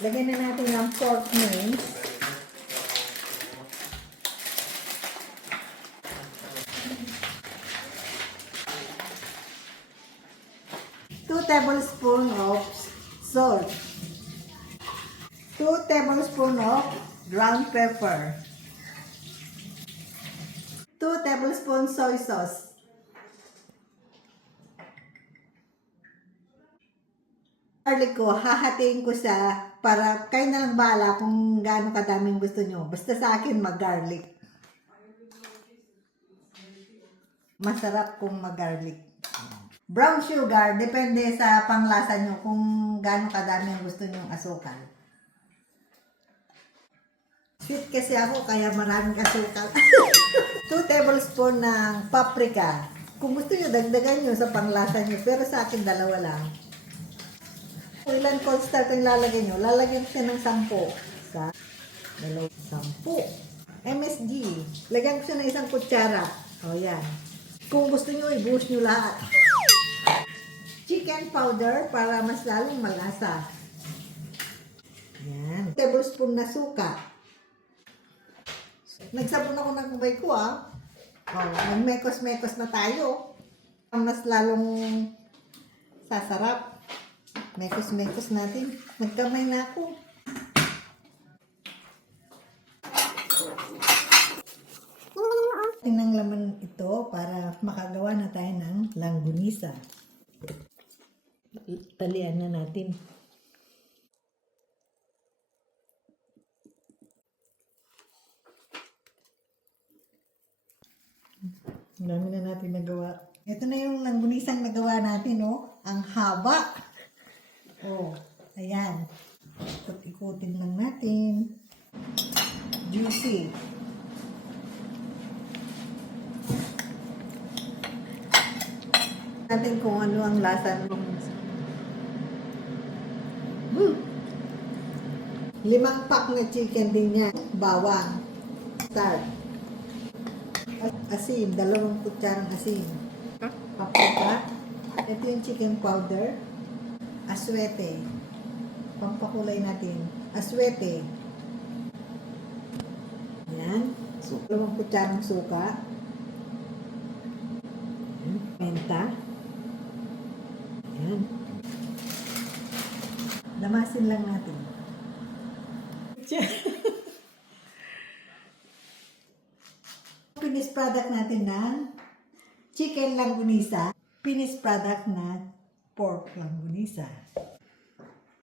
Lagyan na natin ng pork mince. Two tablespoons of salt. 2 tablespoons of ground pepper. 2 tablespoons soy sauce. Garlic ko, hahatiin ko siya para kayo na lang bahala kung gaano kadaming gusto nyo. Basta sa akin mag-garlic. Masarap kung mag-garlic. Brown sugar, depende sa panglasa nyo kung gaano kadami ang gusto nyo asukal. Sweet kasi ako, kaya maraming asukal. 2 tablespoons ng paprika. Kung gusto nyo, dagdagan nyo sa panglasa nyo. Pero sa akin, dalawa lang. Ilan cornstarch ang lalagay nyo? Lalagyan ko siya ng 10. Sa 10. MSG. Lagyan ko siya ng 1 kutsara. O, yan. Kung gusto nyo, ibuhos nyo lahat. Chicken powder para mas lalong malasa. Yan. 1 tablespoon na suka. Nagsabon ako ng kubay ko nagmekos-mekos na tayo. Mas lalong sasarap. Mekos-mekos natin. Magkamay na ako. Tingnan laman ito para makagawa na tayo ng langgunisa. Talian na natin. Marami na natin nagawa. Ito na yung langgunisang nagawa natin, Ang haba. Ayan. Ikot-ikutin lang natin. Juicy. Natin kung ano ang lasa ng 5 pack na chicken din yan. Bawang. Start. Asin. 2 kutsarang asin. Paprika. Ito yung chicken powder. Aswete. Pampakulay natin. Aswete. Yan. 2 kutsarang suka. Menta. Yan. Lamasin lang natin. Finished product natin ng chicken langgunisa. Finished product na pork langgunisa.